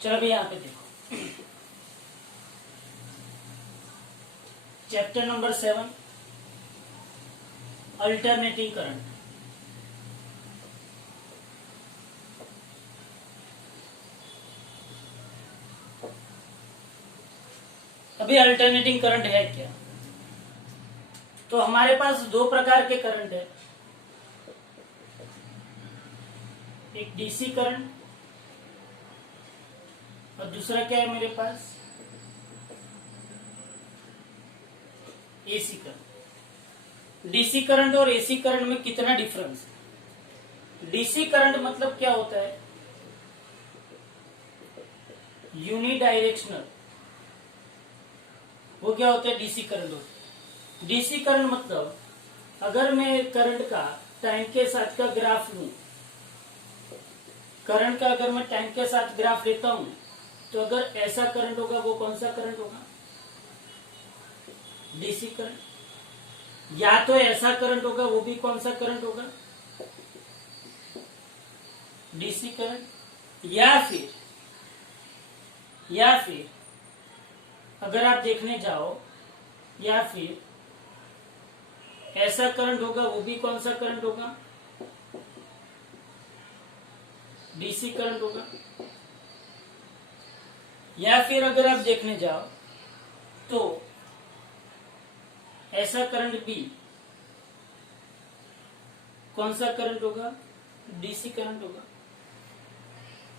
चलो अभी यहाँ पे देखो, चैप्टर नंबर 7, अल्टरनेटिंग करंट। अभी अल्टरनेटिंग करंट है क्या? तो हमारे पास दो प्रकार के करंट है, एक डीसी करंट और दूसरा क्या है मेरे पास, एसी करंट। डीसी करंट और एसी करंट में कितना डिफरेंस है? डीसी करंट मतलब क्या होता है, यूनिडायरेक्शनल। वो क्या होता है, डीसी करंट होता है। डीसी करंट मतलब अगर मैं करंट का टाइम के साथ का ग्राफ लूं, करंट का अगर मैं टाइम के साथ ग्राफ लेता हूं, तो अगर ऐसा करंट होगा वो कौन सा करंट होगा, डीसी करंट। या तो ऐसा करंट होगा, वो भी कौन सा करंट होगा, डीसी करंट। या फिर अगर आप देखने जाओ, या फिर ऐसा करंट होगा, वो भी कौन सा करंट होगा, डीसी करंट होगा। या फिर अगर आप देखने जाओ तो ऐसा करंट भी कौन सा करंट होगा, डीसी करंट होगा।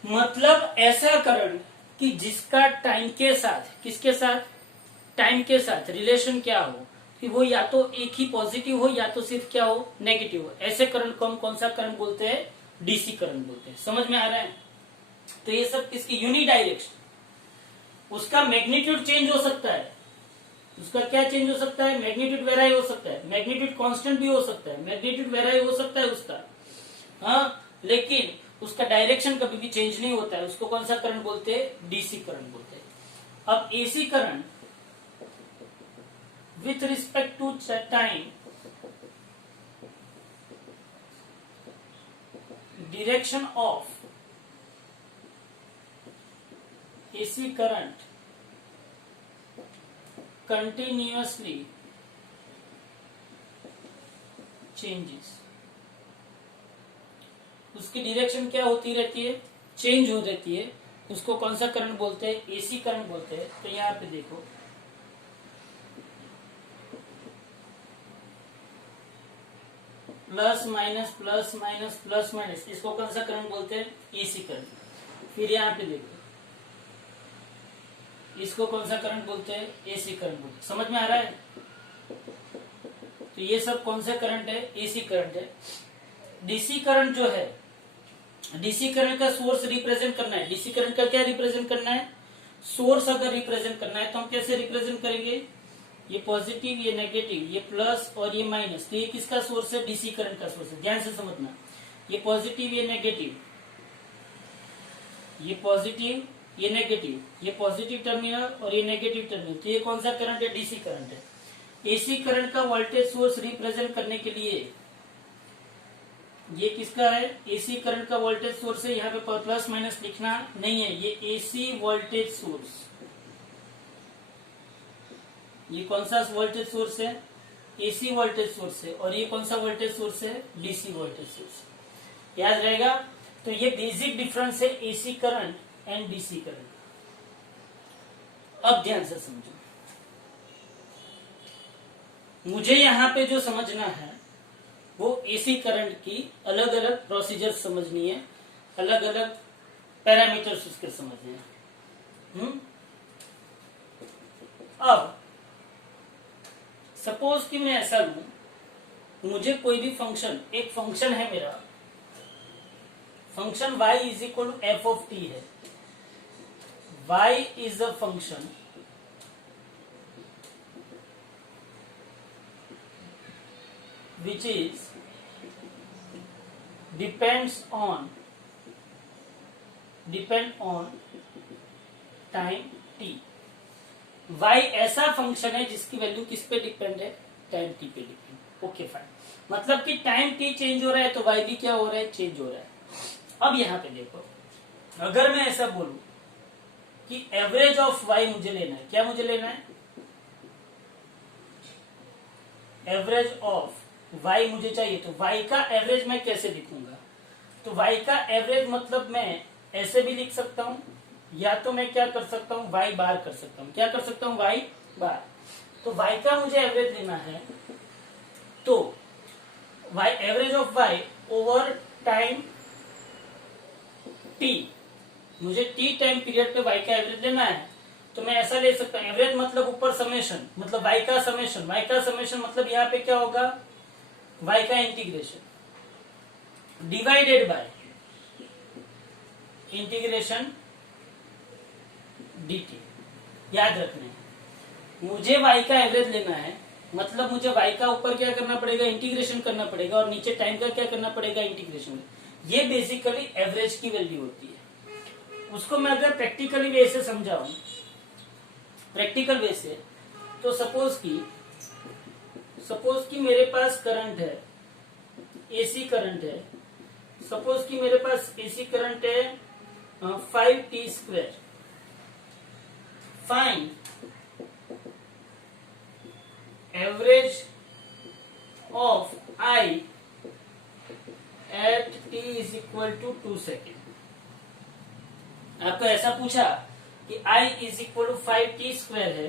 मतलब ऐसा करंट कि जिसका टाइम के साथ, किसके साथ, टाइम के साथ रिलेशन क्या हो, कि वो या तो एक ही पॉजिटिव हो या तो सिर्फ क्या हो, नेगेटिव हो। ऐसे करंट को हम कौन सा करंट बोलते हैं, डीसी करंट बोलते हैं। समझ में आ रहा है? तो ये सब किसकी, यूनिडायरेक्शन। उसका मैग्नीट्यूड चेंज हो सकता है, उसका क्या चेंज हो सकता है, मैग्नीट्यूड वेराई हो सकता है, मैग्नीट्यूड कांस्टेंट भी हो सकता है, मैग्नीट्यूड वेराई हो सकता है उसका, हाँ, लेकिन उसका डायरेक्शन कभी भी चेंज नहीं होता है। उसको कौन सा करंट बोलते हैं, डीसी करंट बोलते हैं। अब AC current with respect to time, direction of AC current continuously changes। उसकी डायरेक्शन क्या होती रहती है, चेंज हो रहती है। उसको कौन सा करंट बोलते हैं, एसी करंट बोलते हैं। तो यहाँ पे देखो, plus minus plus minus plus minus, इसको कौन सा करंट बोलते हैं, एसी करंट। फिर यहाँ पे देखो, इसको कौन सा करंट बोलते हैं, एसी करंट बोलते हैं। समझ में आ रहा है? तो ये सब कौन सा करंट है, एसी करंट है। डीसी करंट जो है, डीसी करंट का सोर्स रिप्रेजेंट करना है। डीसी करंट का क्या रिप्रेजेंट करना है, सोर्स अगर रिप्रेजेंट करना है तो हम कैसे रिप्रेजेंट करेंगे, ये पॉजिटिव, ये नेगेटिव, ये प्लस और ये माइनस। तो ये किसका सोर्स है, डीसी करंट का सोर्स है। ध्यान से समझना, ये पॉजिटिव, ये नेगेटिव, ये पॉजिटिव, ये नेगेटिव, ये पॉजिटिव टर्मिनल और ये नेगेटिव टर्मिनल। तो ये कौन सा करंट है, डीसी करंट है। एसी करंट का वोल्टेज सोर्स रिप्रेजेंट करने के लिए ये किसका है, एसी करंट का वोल्टेज सोर्स है। यहाँ पे प्लस माइनस लिखना नहीं है, ये एसी वोल्टेज सोर्स। ये कौन सा वोल्टेज सोर्स है, एसी वोल्टेज सोर्स है। और ये कौन सा वोल्टेज सोर्स है, डीसी वोल्टेज सोर्स। याद रहेगा? तो ये बेसिक डिफरेंस है AC current and DC current. अब ध्यान से समझो, मुझे यहाँ पे जो समझना है वो एसी करंट की अलग अलग प्रोसीजर समझनी है, अलग अलग पैरामीटर्स उसके समझने हैं। अब सपोज कि मैं ऐसा लूं, मुझे कोई भी फंक्शन, एक फंक्शन है मेरा, function y is equal to f of t है। y is a function which is depend on time t। y ऐसा फंक्शन है जिसकी वैल्यू किस पे डिपेंड है, टाइम t पे डिपेंड। ओके फाइन, मतलब कि टाइम t चेंज हो रहा है तो y भी क्या हो रहा है, चेंज हो रहा है। अब यहां पे देखो, अगर मैं ऐसा बोलूं कि एवरेज ऑफ वाई मुझे लेना है। क्या मुझे लेना है? एवरेज ऑफ वाई मुझे चाहिए। तो वाई का एवरेज मैं कैसे लिखूंगा? तो वाई का एवरेज मतलब मैं ऐसे भी लिख सकता हूं, या तो मैं क्या कर सकता हूं, वाई बार कर सकता हूं। क्या कर सकता हूं? Y bar. तो वाई का मुझे एवरेज लेना है, तो y average of y over time t, मुझे टी टाइम पीरियड पे वाई का एवरेज लेना है। तो मैं ऐसा ले सकता हूं, एवरेज मतलब ऊपर समेशन, मतलब वाई का समेशन। वाई का समेशन मतलब यहाँ पे क्या होगा? वाई का integration divided by integration dt। याद रखना है, मुझे y का एवरेज लेना है, मतलब मुझे y का ऊपर क्या करना पड़ेगा? इंटीग्रेशन करना पड़ेगा, और नीचे टाइम का क्या करना पड़ेगा? इंटीग्रेशन। ये बेसिकली एवरेज की वैल्यू होती है। उसको मैं अगर प्रैक्टिकली वे से समझाऊं, प्रैक्टिकल वे से, तो सपोज कि मेरे पास करंट है, एसी करंट है। सपोज कि मेरे पास एसी करंट है 5t²। Find average of I at t is equal to 2 second. आपको ऐसा पूछा कि I is equal to 5t² है,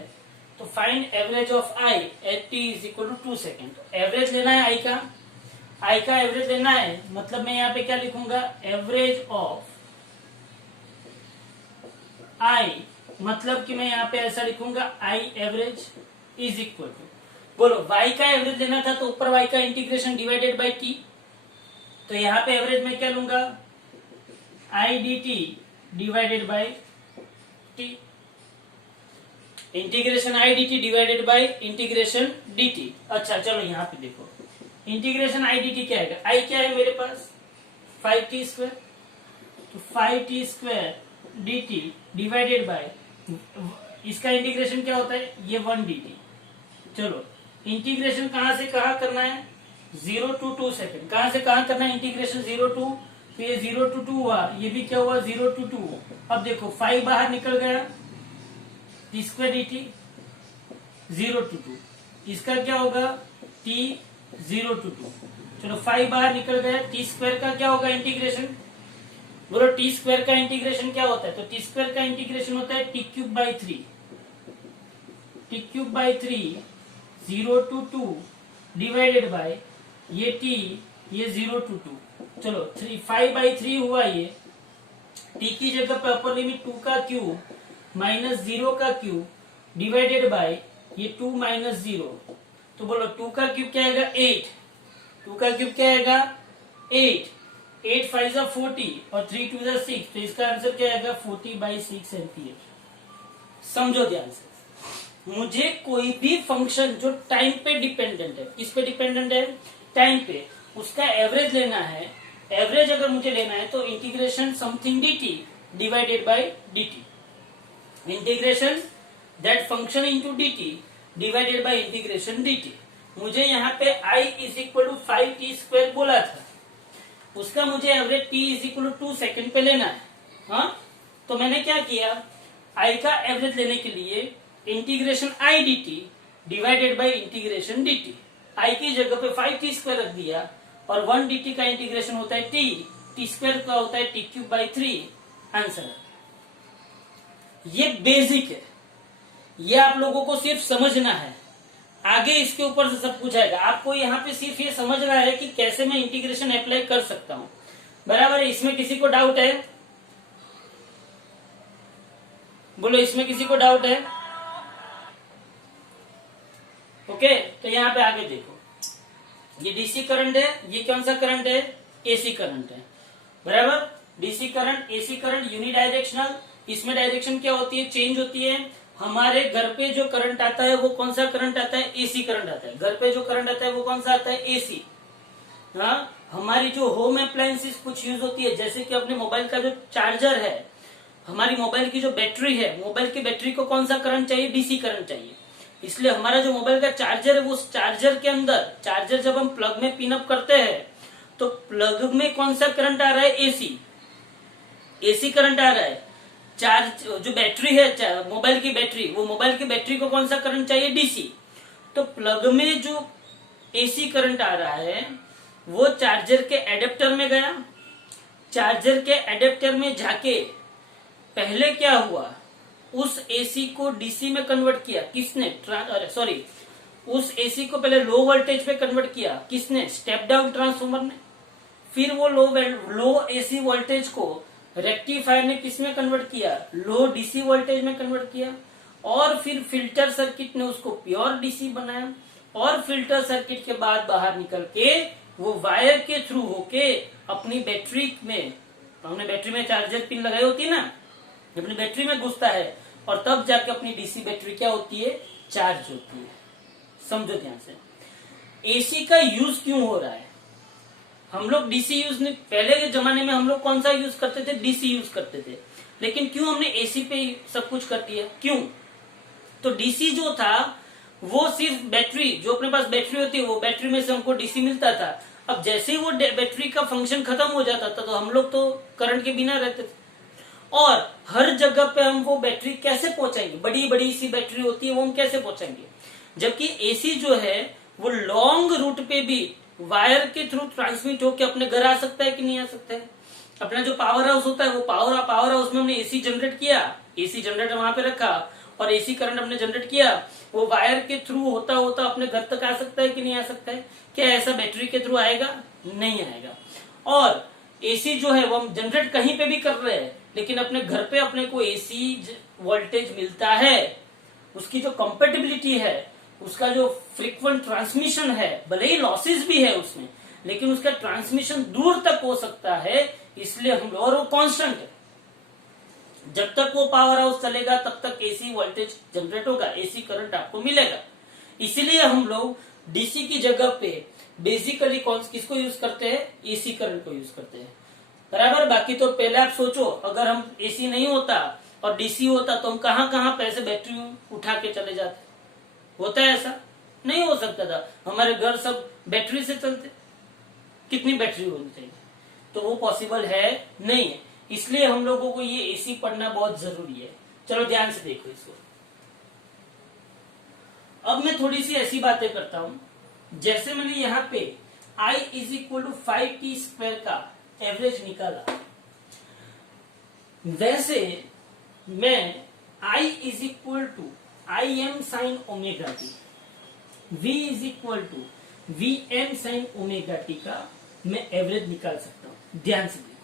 तो find average of I at t is equal to 2 second. Average लेना है I का एवरेज लेना है, मतलब मैं यहाँ पे क्या लिखूंगा? एवरेज ऑफ I, मतलब कि मैं यहाँ पे ऐसा लिखूंगा I average is equal to, बोलो y का एवरेज लेना था तो ऊपर y का इंटीग्रेशन डिवाइडेड बाय t। तो यहाँ पे एवरेज में क्या लूंगा? I dt divided by t, integration I dt divided by integration dt। अच्छा चलो यहाँ पे देखो, इंटीग्रेशन I dt क्या है? I क्या है मेरे पास? 5t²। तो 5t² dt डिवाइडेड बाय, इसका इंटीग्रेशन क्या होता है? ये 1 dt। चलो इंटीग्रेशन कहां से कहां करना है? 0 to 2 सेकेंड। कहां से कहां करना है इंटीग्रेशन? 0 to, तो ये 0 to 2 हुआ, ये भी क्या हुआ? 0 to 2। अब देखो 5 बाहर निकल गया, t² dt 0 to 2, इसका क्या होगा? t 0 to 2। चलो 5 बाहर निकल गया, t² का क्या होगा इंटीग्रेशन? बोलो t² का इंटीग्रेशन क्या होता है? तो t² का इंटीग्रेशन होता है t³ 3 0 to 2 डिवाइडेड बाय ये t, ये 0 to 2। चलो 5/3 हुआ ये, t की जगह पे अपर लिमिट 2 का क्यूब माइनस 0 का क्यूब डिवाइडेड बाय ये 2 माइनस 0। तो बोलो 2 का क्यूब क्या आएगा? 8। 2 का क्यूब क्या आएगा? 8। 8 5 जा 40 और 3 2 जा 6, तो इसका आंसर क्या आएगा? 40/6 एम्पियर। समझो ध्यान से, मुझे कोई भी फंक्शन जो टाइम पे डिपेंडेंट है, किस पे डिपेंडेंट है? टाइम पे, उसका एवरेज लेना है। एवरेज अगर मुझे लेना है तो integration something dt divided by dt, integration that function into dt divided by integration dt। मुझे यहाँ पे I is equal to 5t² बोला था, उसका मुझे average t is equal to 2 second पे लेना है। हाँ, तो मैंने क्या किया? I का एवरेज लेने के लिए integration I dt divided by integration dt, I की जगह पे 5t² रख दिया, और 1 dt का इंटीग्रेशन होता है t² का होता है t³/3। आंसर ये बेसिक है, ये आप लोगों को सिर्फ समझना है, आगे इसके ऊपर से सब कुछ आएगा। आपको यहाँ पे सिर्फ ये समझना है कि कैसे मैं इंटीग्रेशन अप्लाई कर सकता हूँ। बराबर है? इसमें किसी को डाउट है? बोलो, इसमें किसी को डाउट है? ओके, तो यहाँ पे आगे देखो, ये डीसी करंट है, ये कौन सा करंट है? एसी करंट है। बराबर, DC current, AC current unidirectional, इसमें डायरेक्शन क्या होती है? चेंज होती है। हमारे घर पे जो करंट आता है वो कौन सा करंट आता है? एसी करंट आता है। घर पे जो करंट आता है वो कौन सा आता है? एसी। हाँ, हमारी जो होम अप्लायंसेस कुछ यूज होती है, जैसे कि अपने मोबाइल का जो चार्जर है, हमारी मोबाइल की जो बैटरी है, मोबाइल की बैटरी को कौन सा करंट चाहिए? डीसी करंट चाहिए। इसलिए हमारा जो मोबाइल का चार्जर है, वो चार्जर के अंदर, चार्जर जब हम प्लग में पिन अप करते हैं तो प्लग में कौन सा करंट आ रहा है? एसी, एसी करंट आ रहा है। चार्ज जो बैटरी है मोबाइल की बैटरी, वो मोबाइल की बैटरी को कौन सा करंट चाहिए, डीसी। तो प्लग में जो एसी करंट आ रहा है वो चार्जर के एडेप्टर में गया, चार्जर के एडेप्टर में जाके पहले क्या हुआ, उस एसी को डीसी में कन्वर्ट किया किसने, सॉरी उस एसी को पहले लो वोल्टेज पे कन्वर्ट किया किसने, स्टेप डाउन ट्रांसफॉर्मर ने। फिर वो लो एसी वोल्टेज को रेक्टिफायर ने किस में कन्वर्ट किया, लो डीसी वोल्टेज में कन्वर्ट किया। और फिर फिल्टर सर्किट ने उसको प्योर डीसी बनाया, और फिल्टर सर्किट के बाद बाहर निकल के वो वायर के थ्रू होके अपनी बैटरी में, हमने बैटरी में चार्जर पिन लगाई होती है ना, अपनी बैटरी में घुसता है और तब जाके अपनी डीसी बैटरी क्या होती है, चार्ज होती है। समझो ध्यान से, एसी का यूज क्यों हो रहा है। हम लोग डीसी यूज नहीं, पहले के जमाने में हम लोग कौन सा यूज करते थे, डीसी यूज करते थे, लेकिन क्यों हमने एसी पे सब कुछ कर दिया, क्यों। तो डीसी जो था वो सिर्फ बैटरी, जो अपने पास बैटरी होती है वो बैटरी में से हमको डीसी मिलता था। अब जैसे ही वो बैटरी का फंक्शन खत्म हो जाता था तो हम लोग तो करंट के बिना रहते थे। और हर जगह पे हम वो बैटरी कैसे पहुंचाएंगे, बड़ी बड़ी सी बैटरी होती है वो हम कैसे पहुंचाएंगे, जबकि एसी जो है वो लॉन्ग रूट पे भी वायर के थ्रू ट्रांसमिट होकर अपने घर आ सकता है कि नहीं आ सकता है। अपना जो पावर हाउस होता है वो पावर हाउस में हमने एसी जनरेट किया, एसी जनरेटर वहां पे रखा और एसी करंट हमने जनरेट किया, वो वायर के थ्रू होता होता अपने घर तक आ सकता है कि नहीं आ सकता है। क्या ऐसा बैटरी के थ्रू आएगा, नहीं आएगा। और एसी जो है वो हम जनरेट कहीं पे भी कर रहे हैं, लेकिन अपने घर पे अपने को एसी वोल्टेज मिलता है, उसकी जो कंपेटिबिलिटी है, उसका जो फ्रीक्वेंट ट्रांसमिशन है, भले ही लॉसेस भी है उसमें, लेकिन उसका ट्रांसमिशन दूर तक हो सकता है, इसलिए हम लोग, और वो कांस्टेंट है, जब तक वो पावर हाउस चलेगा तब तक एसी वोल्टेज जनरेट होगा, एसी करंट आपको मिलेगा। इसीलिए हम लोग डीसी की जगह पे बेसिकली किसको यूज करते हैं, एसी करंट को यूज करते हैं, बराबर। बाकी तो पहले आप सोचो, अगर हम एसी नहीं होता और डीसी होता तो हम कहां कहां पैसे बैटरी उठा के चले जाते, होता है ऐसा, नहीं हो सकता था। हमारे घर सब बैटरी से चलते, कितनी बैटरी होनी चाहिए, तो वो पॉसिबल है नहीं है। इसलिए हम लोगों को ये एसी पढ़ना बहुत जरूरी है। चलो ध्यान से देखो इसको। अब मैं थोड़ी सी ऐसी बातें करता हूं, जैसे मैंने यहाँ पे I = 5t² का एवरेज निकाला, वैसे मैं I = Im sin ωt, V = Vm sin ωt का मैं एवरेज निकाल सकता हूं। ध्यान से देखो,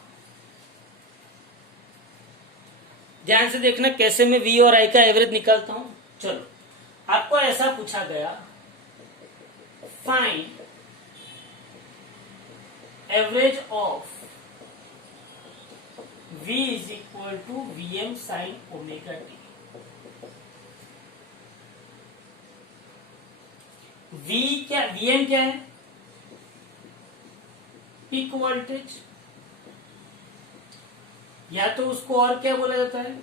ध्यान से देखना कैसे मैं V और I का एवरेज निकालता हूं। चलो, आपको ऐसा पूछा गया, find average of V = Vm sin ωt। V क्या, Vm क्या है, पीक वोल्टेज, या तो उसको और क्या बोला जाता है,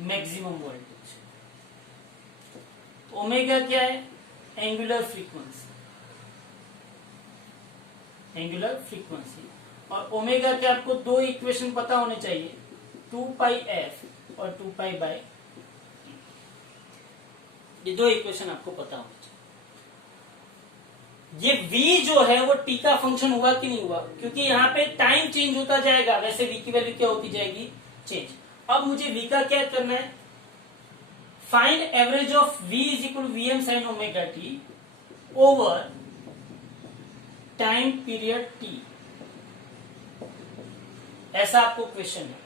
मैक्सिमम वोल्टेज। ओमेगा क्या है, एंगुलर फ्रीक्वेंसी, एंगुलर फ्रीक्वेंसी। और ओमेगा के आपको दो इक्वेशन पता होने चाहिए, 2πf और 2π/, ये दो इक्वेशन आपको पता होने चाहिए। ये v जो है वो t का फंक्शन हुआ कि नहीं हुआ, क्योंकि यहाँ पे टाइम चेंज होता जाएगा, वैसे v की वैल्यू क्या होती जाएगी, चेंज। अब मुझे v का क्या करना है, find average of v = Vm sin ωt over time period t। ऐसा आपको क्वेश्चन है,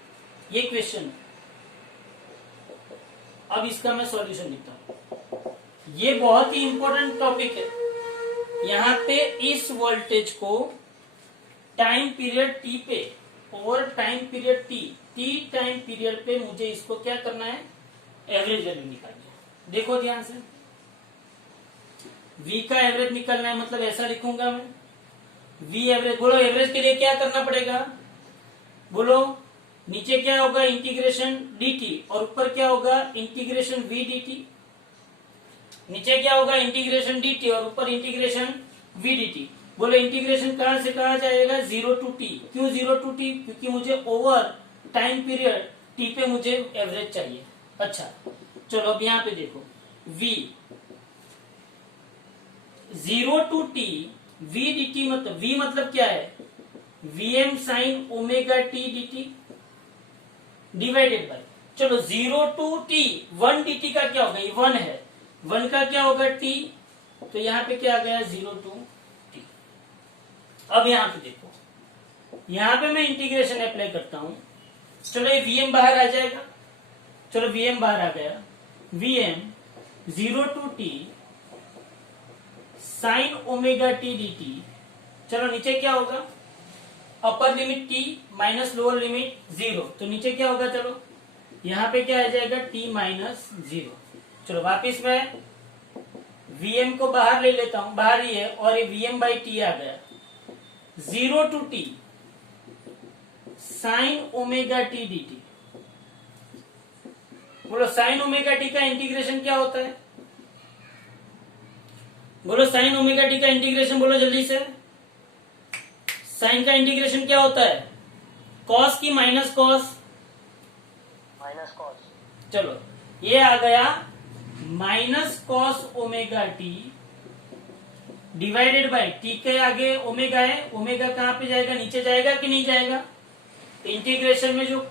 ये क्वेश्चन है। अब इसका मैं सॉल्यूशन लिखता हूं, ये बहुत ही इंपॉर्टेंट टॉपिक है। यहां पे इस वोल्टेज को टाइम पीरियड t पे over time period t time period पे मुझे इसको क्या करना है, एवरेज वैल्यू निकालनी है। देखो ध्यान से, v का एवरेज निकालना है, मतलब ऐसा लिखूंगा मैं, v एवरेज। बोलो एवरेज के लिए क्या करना पड़ेगा, बोलो नीचे क्या होगा, इंटीग्रेशन dt, और ऊपर क्या होगा, इंटीग्रेशन v dt। नीचे क्या होगा, इंटीग्रेशन dt, और ऊपर इंटीग्रेशन v dt। बोलो इंटीग्रेशन कहां से कहां जाएगा, 0 to t। क्यों 0 to t, क्योंकि मुझे ओवर टाइम पीरियड टी पे मुझे एवरेज चाहिए। अच्छा चलो अब यहां पे देखो v 0 to t v dt मतलब v मतलब क्या है, vm sin omega t dt divided by, चलो 0 to t 1 dt का क्या होगा, ये 1 है, 1 का क्या होगा t, तो यहां पे क्या आ गया 0 to t। अब यहां पे देखो, यहां पे मैं इंटीग्रेशन अप्लाई करता हूं, चलो ये vm बाहर आ जाएगा, चलो vm बाहर आ गया, vm 0 to t sign omega T dt, चलो नीचे क्या होगा, upper limit t minus lower limit 0, तो नीचे क्या होगा, चलो यहां पे क्या आ जाएगा t माइनस 0। चलो वापिस मैं vm को बाहर ले लेता हूं, बाहर ही है, और ये vm बाई टी आ गया, 0 to t sign omega T dt। बोलो साइन ओमेगा टी का इंटीग्रेशन क्या होता है, बोलो साइन ओमेगा टी का इंटीग्रेशन, बोलो जल्दी से, साइन का इंटीग्रेशन क्या होता है, कॉस की माइनस कॉस, माइनस कॉस, चलो ये आ गया minus cos omega T divided by T के आगे ओमेगा है, ओमेगा कहां पे जाएगा, नीचे जाएगा कि नहीं जाएगा, इंटीग्रेशन में जो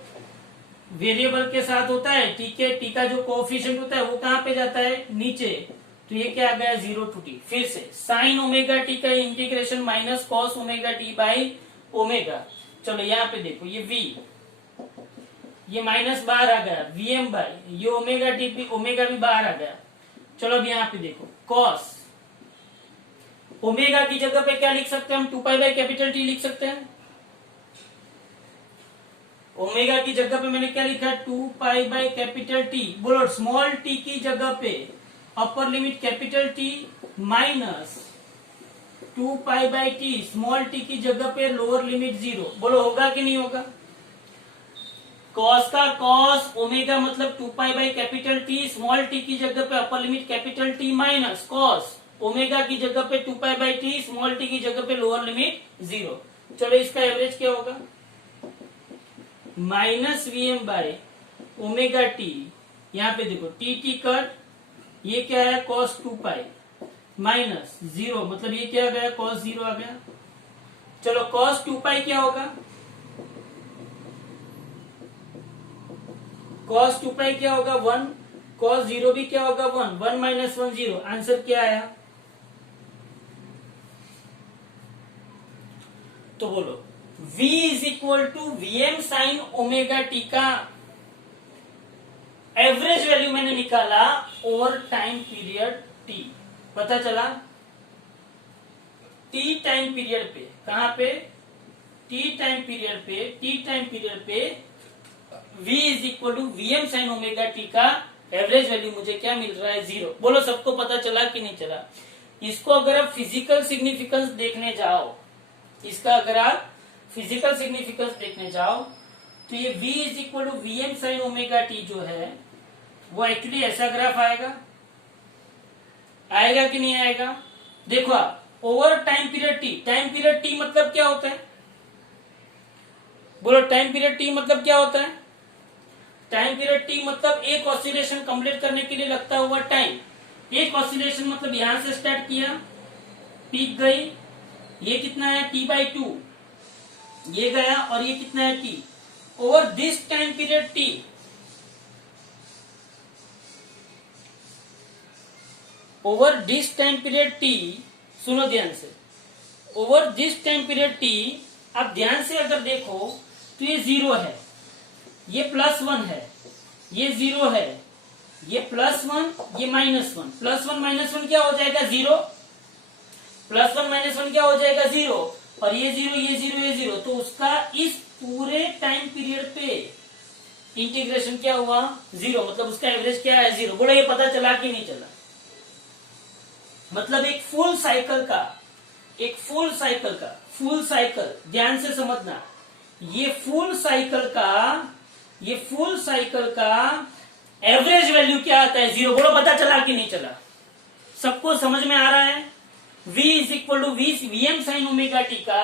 वेरिएबल के साथ होता है टी का जो कोएफिशिएंट होता है वो कहां पे जाता है, नीचे, तो ये क्या आ गया 0 to t। फिर से साइन ओमेगा टी का integration minus cos omega T by omega, चलो यहाँ पे देखो ये v, ये माइनस बाहर आ गया, vm बाई ये ओमेगा टी भी, ओमेगा भी बाहर आ गया। चलो अब यहाँ पे देखो कॉस ओमेगा की जगह पे क्या लिख सकते हैं हम, 2 पाई बाई कैपिटल टी लिख सकते हैं, ओमेगा की जगह पे मैंने क्या लिखा है 2 पाई बाई कैपिटल टी, बोलो स्मॉल टी की जगह पे upper limit capital T minus 2 pi by T, small T की जगह पे लोअर लिमिट 0, बोलो होगा कि नहीं होगा, कॉस का कॉस ओमेगा मतलब 2 pi by capital T, small T की जगह पे upper limit capital T minus cos omega की जगह पे 2 pi by T, small T की जगह पे लोअर लिमिट 0। चलो इसका एवरेज क्या होगा, minus VM by omega T, यहाँ पे देखो टी टी कट, ये क्या है कॉस 2 पाई माइनस 0, मतलब ये क्या आ गया कॉस 0 आ गया। चलो कॉस 2 पाई क्या होगा, कॉस 2 पाई क्या होगा 1, कॉस 0 भी क्या होगा 1, 1 माइनस 1 0, आंसर क्या आया, तो बोलो v is equal to VM sine omega t का एवरेज वैल्यू मैंने निकाला ओवर टाइम पीरियड t, पता चला t टाइम पीरियड पे, कहां पे t टाइम पीरियड पे v is equal to VM sine omega t का एवरेज वैल्यू मुझे क्या मिल रहा है 0। बोलो सबको पता चला कि नहीं चला। इसको अगर आप फिजिकल सिग्निफिकेंस देखने जाओ, इसका अगर आप फिजिकल सिग्निफिकेंस देखने जाओ तो ये v is equal to VM sine omega t जो है वो एक्चुअली ऐसा ग्राफ आएगा, आएगा कि नहीं आएगा, देखो आप ओवर टाइम पीरियड t मतलब क्या होता है, बोलो टाइम पीरियड t मतलब क्या होता है, टाइम पीरियड t मतलब एक ऑसिलेशन कंप्लीट करने के लिए लगता हुआ टाइम, एक ऑसिलेशन मतलब यहां से स्टार्ट किया, पीक गई, ये कितना है t बाई 2, ये गया, और ये कितना है t, over this time period t, over this time period t, सुनो ध्यान से, over this time period t, अब ध्यान से अगर देखो तो ये 0 है, ये +1 है, ये 0 है, ये +1, ये -1, +1 - 1 क्या हो जाएगा 0, +1 - 1 क्या हो जाएगा 0, और ये 0 ये 0 ये 0, तो उसका इस पूरे टाइम पीरियड पे इंटीग्रेशन क्या हुआ 0, मतलब उसका एवरेज क्या है 0। बोलो ये पता चला कि नहीं चला, मतलब एक फुल साइकिल ध्यान से समझना, ये फुल साइकिल का एवरेज वैल्यू क्या आता है 0। बोलो पता चला कि नहीं चला, सबको समझ में आ रहा है। v is equal to VM sine omega t का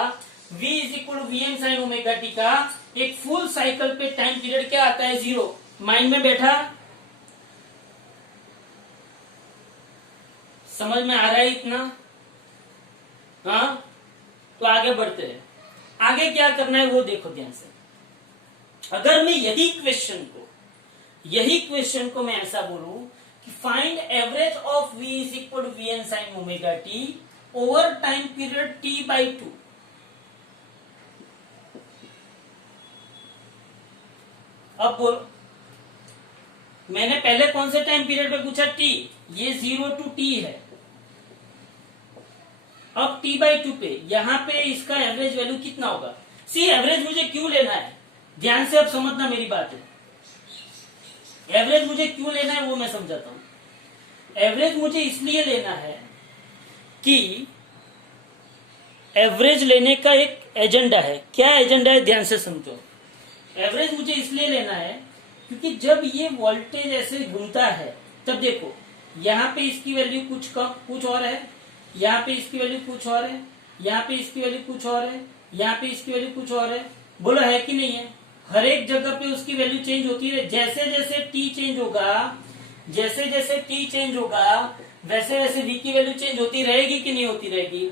v is equal to V M sine omega t का एक फुल साइकिल पे टाइम पीरियड क्या आता है? 0। माइंड में बैठा? समझ में आ रहा है इतना? हाँ, तो आगे बढ़ते हैं। आगे क्या करना है वो देखो ध्यान से। अगर मैं यही क्वेश्चन को मैं ऐसा बोलूं कि find average of v is equal to V N sine omega t over time period t/2, अब बोलो, मैंने पहले कौन से टाइम पीरियड पे पूछा? t, ये 0 to t है। अब t/2 पे यहां पे इसका एवरेज वैल्यू कितना होगा? सी, एवरेज मुझे क्यों लेना है, ध्यान से अब समझना मेरी बात है। एवरेज मुझे क्यों लेना है वो मैं समझाता हूं। एवरेज मुझे इसलिए लेना है कि एवरेज लेने का एक एजेंडा है। क्या एजेंडा है, ध्यान से समझो। एवरेज मुझे इसलिए लेना है क्योंकि जब ये वोल्टेज ऐसे घूमता है तब देखो, यहाँ पे इसकी वैल्यू कुछ कम कुछ और है, यहाँ पे इसकी वैल्यू कुछ और है, यहाँ पे इसकी वैल्यू कुछ और है, यहाँ पे इसकी वैल्यू कुछ और है। बोलो है कि नहीं है? हर एक जगह पे उसकी वैल्यू चेंज होती है। जैसे जैसे टी चेंज होगा, जैसे जैसे टी चेंज होगा, वैसे वैसे वी की वैल्यू चेंज होती रहेगी कि नहीं होती रहेगी?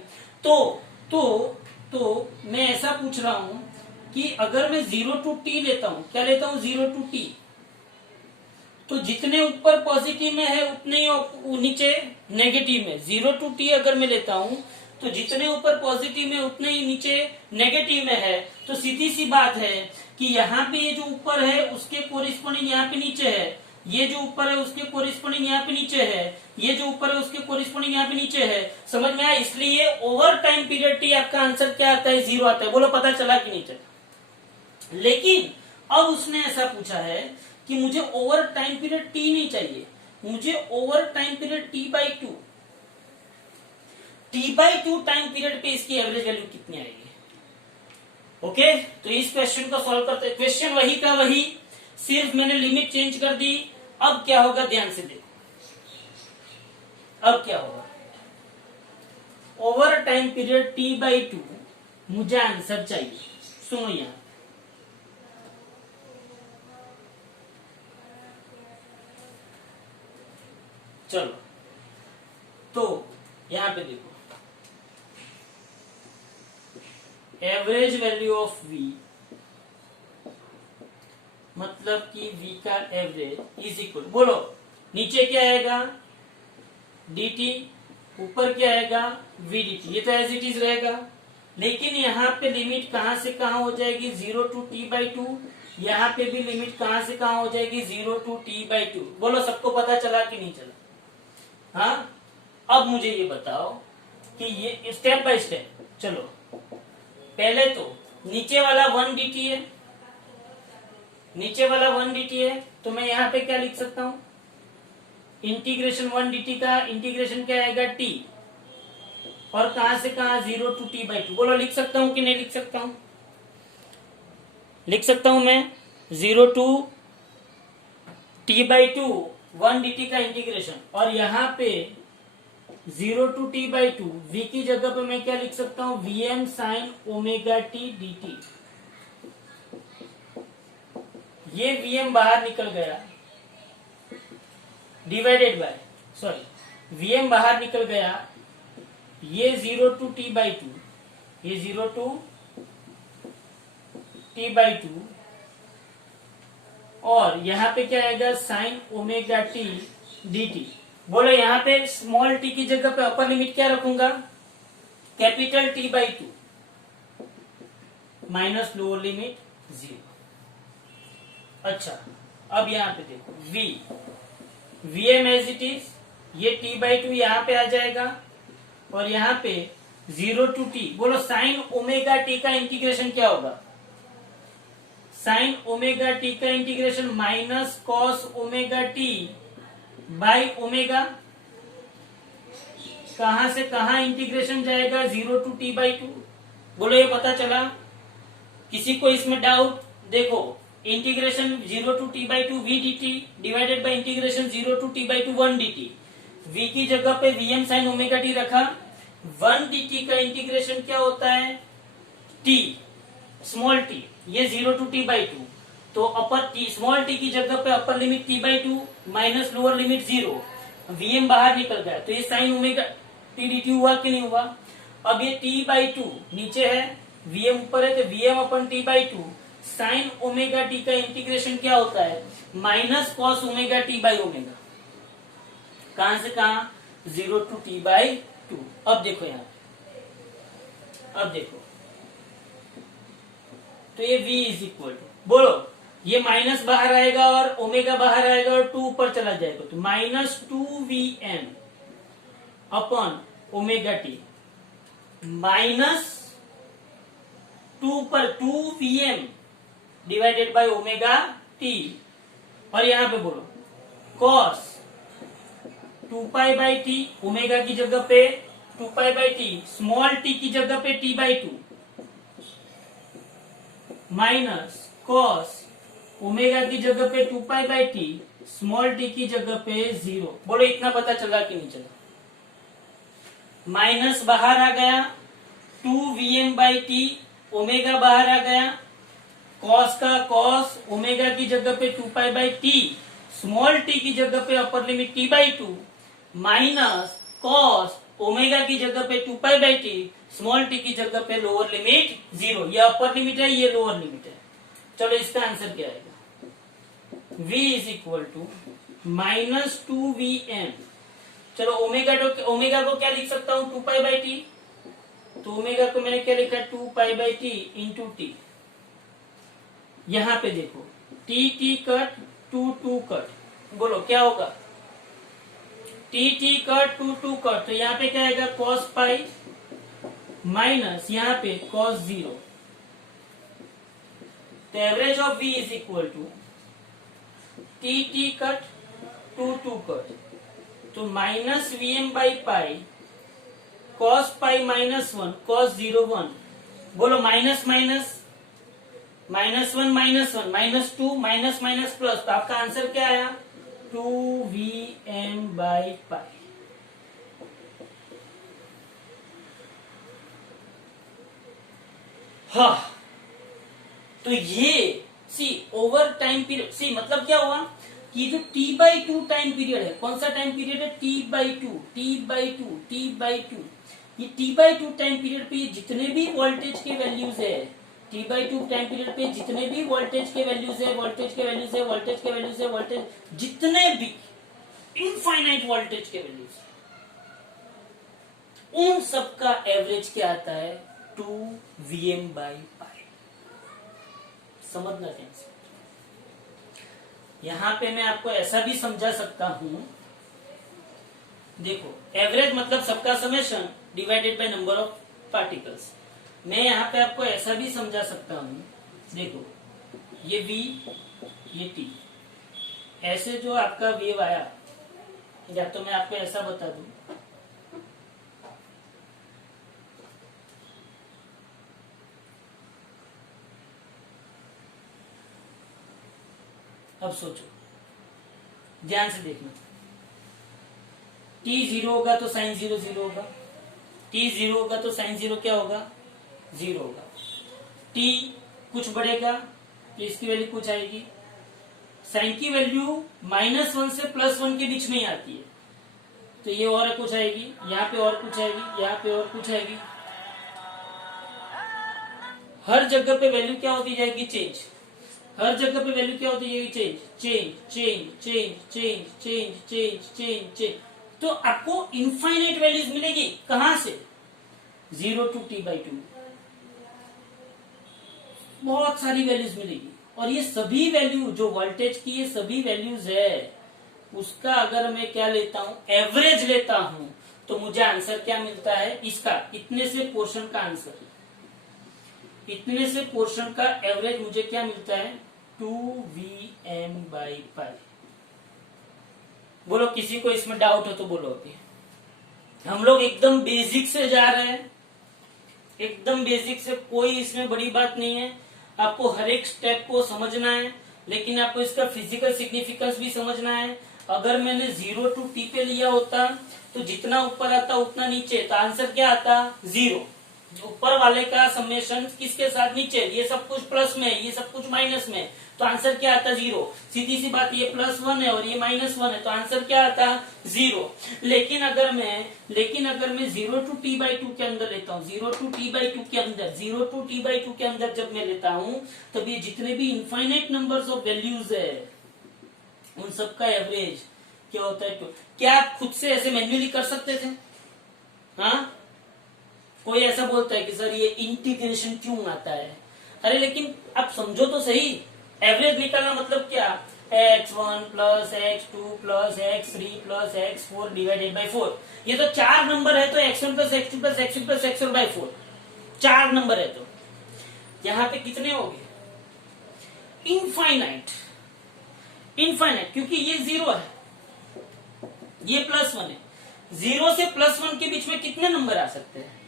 तो मैं ऐसा पूछ रहा हूं कि अगर मैं 0 to t लेता हूं, क्या लेता हूं? 0 to t, तो जितने ऊपर पॉजिटिव में है उतने ही नीचे नेगेटिव में। 0 to t अगर मैं लेता हूं तो जितने ऊपर पॉजिटिव में उतने ही नीचे नेगेटिव में है। तो सीधी सी बात है कि यहाँ पे ये जो ऊपर है उसके कोरिस्पोंडिंग यहाँ पे नीचे है, ये जो ऊपर है उसके कोरिस्पोंडिंग यहाँ पे नीचे है, ये जो ऊपर है उसके कोरिस्पोंडिंग यहाँ पे नीचे है। समझ में आया? इसलिए ओवर टाइम पीरियड टी आपका आंसर क्या आता है? 0 आता है। बोलो पता चला कि नहीं चला? लेकिन अब उसने ऐसा पूछा है कि मुझे ओवर टाइम पीरियड टी नहीं चाहिए, मुझे over time period t/2। t/2 time period पे इसकी एवरेज वैल्यू कितनी आएगी? ओके, तो इस क्वेश्चन को सॉल्व करते हैं। क्वेश्चन वही का वही, सिर्फ मैंने लिमिट चेंज कर दी। अब क्या होगा, ध्यान से देखो। अब क्या होगा? ओवर टाइम पीरियड t/2 मुझे आंसर चाहिए। सुनो यहां, चलो तो यहां पे देखो, एवरेज वैल्यू ऑफ v मतलब कि v का एवरेज इज इक्वल, बोलो नीचे क्या आएगा? dt, ऊपर क्या आएगा? v dt। ये तो एज इट इज रहेगा, लेकिन यहाँ पे लिमिट कहां से कहां हो जाएगी? 0 to t/2। यहाँ पे भी लिमिट कहां से कहां हो जाएगी? 0 to t/2। बोलो सबको पता चला कि नहीं चला? हाँ, अब मुझे ये बताओ कि ये स्टेप बाय स्टेप चलो। पहले तो नीचे वाला 1 dt है, नीचे वाला 1 dt है, तो मैं यहाँ पे क्या लिख सकता हूं? इंटीग्रेशन 1 dt का इंटीग्रेशन क्या आएगा? t, और कहां से कहां? 0 to t/2। बोलो लिख सकता हूं कि नहीं लिख सकता हूं? लिख सकता हूं मैं 0 to t/2 1 dt का इंटीग्रेशन, और यहाँ पे 0 to t/2 v की जगह पे मैं क्या लिख सकता हूं? vm sin omega t dt। ये vm बाहर निकल गया, डिवाइडेड बाय, सॉरी vm बाहर निकल गया, ये 0 to t/2, ये 0 to t/2, और यहाँ पे क्या आएगा? Sign omega T dt। बोलो यहाँ पे स्मॉल टी की जगह पे अपर लिमिट क्या रखूंगा? Capital t/2 minus lower limit 0। अच्छा, अब यहाँ पे देखो vm एज इट इज, ये t/2 यहाँ पे आ जाएगा, और यहाँ पे 0 to t। बोलो साइन ओमेगा टी का इंटीग्रेशन क्या होगा? साइन ओमेगा टी का integration minus cos omega T by omega. कहां से कहां इंटीग्रेशन जाएगा? 0 to t/2। बोलो ये पता चला? किसी को इसमें डाउट? देखो, integration 0 to t/2 v dt divided by integration 0 to t/2 1 dt। v की जगह पे vm sin ओमेगा टी रखा। 1 dt का इंटीग्रेशन क्या होता है? टी, स्मॉल टी, ये 0 टू टी बाई टू, तो अपर टी, स्मॉल टी की जगह पे upper limit T by two minus lower limit 0, VM बाहर निकल गया, तो ये sign omega T D T हुआ कि नहीं हुआ। अब ये टी बाई टू नीचे है, वीएम ऊपर है, तो VM upon T by two sign omega t का इंटीग्रेशन क्या होता है, minus cos omega T by omega, कहां से कहां, 0 टू टी बाई टू। अब देखो यहां, अब देखो, तो ये v इज इक्वल टू, बोलो ये माइनस बाहर आएगा और ओमेगा बाहर आएगा और 2 ऊपर चला जाएगा, तो -2vn upon omega T minus 2 पर 2vm divided by omega T, और यहां पे बोलो cos 2 pi by T, omega की जगह पे 2 pi by T, small T की जगह पे T by two, minus cos omega की जगह पे 2 pi by T, small T की जगह पे 0। बोलो इतना पता चला कि नहीं चला, माइनस बाहर आ गया, 2vm बाई टी, ओमेगा बाहर आ गया, कॉस का कॉस ओमेगा की जगह पे 2 pi by T, small T की जगह पे upper limit T by two, minus cos omega की जगह पे 2 pi by T, small T की जगह पे लोअर लिमिट 0, ये अपर लिमिट है, ये लोअर लिमिट है। चलो इसका आंसर क्या आएगा, v is equal to -2vm। चलो ओमेगा को क्या लिख सकता हूं, 2 पाई बाई टी, तो ओमेगा को मैंने क्या लिखा, 2 pi by T into T. यहां पे देखो टी टी कट, 2 कट, बोलो क्या होगा, टी टी कट 2 कट, तो यहाँ पे क्या आएगा, cos पाई माइनस यहाँ पे cos 0, तो average of v is equal to T T cut 2 cut, तो minus vm by pi cos पाई -1 cos 0 1, बोलो minus minus -1 -2 minus minus plus, तो आपका आंसर क्या आया, 2vm बाई पाई। हाँ, तो ये सी ओवर टाइम पीरियड, सी मतलब क्या हुआ कि जो t by two time period है, कौन सा टाइम पीरियड है, t by two, t by two, t by two, ये t by two time period पे जितने भी वोल्टेज के वैल्यूज है, t by two time period पे जितने भी वोल्टेज के वैल्यूज है, वोल्टेज के वैल्यूज है, वोल्टेज के वैल्यूज है, वोल्टेज जितने भी इनफाइनाइट वोल्टेज के वैल्यूज, उन सबका एवरेज क्या आता है, 2vm बाई पाई। समझना चाहिए। यहां पे मैं आपको ऐसा भी समझा सकता हूं, देखो एवरेज मतलब सबका summation divided by number of particles. मैं यहाँ पे आपको ऐसा भी समझा सकता हूं, देखो ये v, ये t, ऐसे जो आपका वेव आया, या तो मैं आपको ऐसा बता दूं, अब सोचो, ध्यान से देखना, t 0 होगा तो साइन 0 0 होगा, t 0 होगा तो साइन 0 क्या होगा, 0 होगा, t कुछ बढ़ेगा तो इसकी वैल्यू कुछ आएगी, साइन की वैल्यू -1 से +1 के बीच में ही आती है, तो ये और कुछ आएगी, यहाँ पे और कुछ आएगी, यहाँ पे और कुछ आएगी, हर जगह पे वैल्यू क्या होती जाएगी, चेंज, हर जगह पे वैल्यू क्या होती जाएगी, change change change change change change change change change, तो आपको इनफाइनाइट वैल्यूज मिलेगी, कहां से, 0 टू t बाई टू, बहुत सारी वैल्यूज मिलेगी, और ये सभी वैल्यू जो वोल्टेज की ये सभी वैल्यूज है, उसका अगर मैं क्या लेता हूं, एवरेज लेता हूं, तो मुझे आंसर क्या मिलता है, इसका इतने से पोर्शन का आंसर, इतने से पोर्शन का एवरेज मुझे क्या मिलता है, 2vm बाई पाई। बोलो किसी को इसमें डाउट हो तो बोलो। अभी हम लोग एकदम बेसिक से जा रहे हैं, एकदम बेसिक से, कोई इसमें बड़ी बात नहीं है, आपको हर एक स्टेप को समझना है, लेकिन आपको इसका फिजिकल सिग्निफिकेंस भी समझना है। अगर मैंने 0 टू t पे लिया होता तो जितना ऊपर आता उतना नीचे, तो आंसर क्या आता, 0। ऊपर वाले का समेशन किसके साथ नीचे, ये सब कुछ प्लस में है, ये सब कुछ माइनस में है, तो आंसर क्या आता? 0। सीधी सी बात, ये +1 है और ये -1 है, तो आंसर क्या आता? 0। लेकिन अगर मैं 0 to t/2 के अंदर लेता हूँ, 0 to t/2 के अंदर, 0 to t/2 के अंदर जब मैं लेता हूँ, तब ये जितने भी इनफाइनाइट नंबर्स ऑफ वैल्यूज है उन सबका एवरेज क्या होता है? 2। क्या आप खुद से ऐसे मैन्युअली कर सकते थे? हाँ, कोई ऐसा बोलता है कि सर ये इंटीग्रेशन क्यों आता है? अरे लेकिन आप समझो तो सही, एवरेज निकालना मतलब क्या? x1 + x2 + x3 + x4 divided by 4। ये तो 4 नंबर है, तो x1 + x2 + x3 + x4 by 4 4 number है, तो यहां पे कितने हो गए? इनफाइनाइट, क्योंकि ये 0 है, ये +1 है। 0 से +1 के बीच में कितने नंबर आ सकते हैं?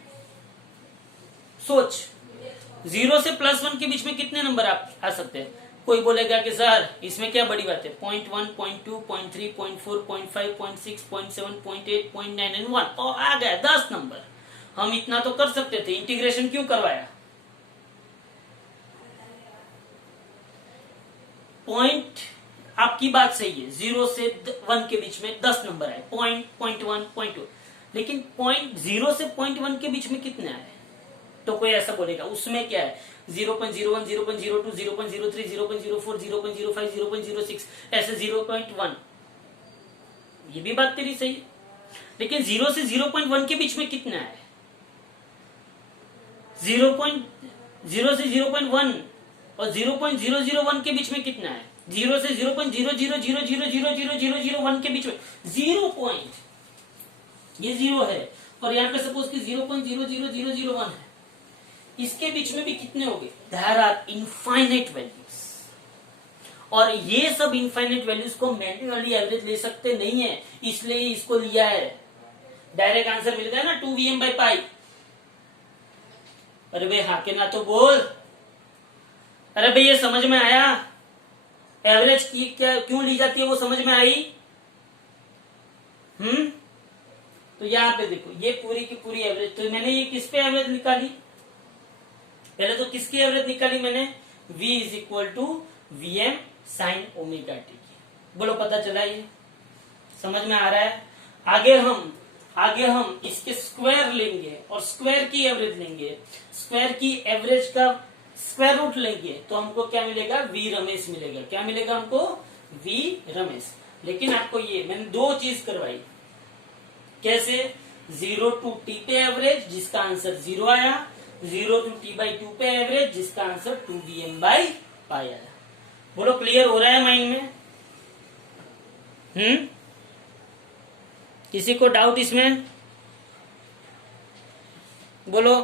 सोच, 0 से +1 के बीच में कितने नंबर आ सकते हैं? कोई बोलेगा कि सर इसमें क्या बड़ी बात है, 0.1, 0.2, 0.3, 0.4, 0.5, 0.6, 0.7, 0.8, 0.9 एंड 1, तो आ गया 10 नंबर। हम इतना तो कर सकते थे, इंटीग्रेशन क्यों करवाया? पॉइंट, आपकी बात सही है, 0 से 1 के बीच में 10 नंबर आए, 0.1, 0.2, लेकिन 0 से 0.1 के बीच में कितने आए? तो कोई ऐसा बोलेगा उसमें क्या है, 0.01, 0.02, 0.03, 0.04, 0.05, 0.06, ऐसे 0.1, ये भी बात तेरी सही है, लेकिन 0 से 0.1 के बीच में कितने आए? 0 से 0.1 और 0.001 के बीच में कितना है? 0 से 0.000000001 के बीच में 0 पॉइंट, ये 0 है, और यहाँ पे सपोज कि 0.00001 है, इसके बीच में भी कितने हो गए? देयर आर इनफाइनाइट वैल्यूज, और ये सब इनफाइनाइट वैल्यूज को मैन्युअली एवरेज ले सकते नहीं है, इसलिए इसको लिया है। डायरेक्ट आंसर मिल गया ना, 2Vm/π। अरे भाई हाँ के ना तो बोल, अरे भाई ये समझ में आया? एवरेज की क्या क्यों ली जाती है, वो समझ में आई? तो यहाँ पे देखो, ये पूरी की पूरी एवरेज, तो मैंने ये किस पे एवरेज निकाली? पहले तो किसकी एवरेज निकाली मैंने? V = Vm sin omega T की। बोलो पता चला? ये समझ में आ रहा है? आगे हम इसके स्क्वायर लेंगे और स्क्वायर की एवरेज लेंगे, स्क्वायर की एवरेज का स्क्वायर रूट लेंगे, तो हमको क्या मिलेगा? V रमेश मिलेगा। क्या मिलेगा हमको? V रमेश। लेकिन आपको ये मैंने 2 चीज करवाई। कैसे? 0 to t पे एवरेज जिसका आंसर 0 आया, 0 to t/2 पे एवरेज जिसका आंसर 2Vm/π आया। बोलो क्लियर हो रहा है माइंड में? किसी को डाउट इसमें? बोलो।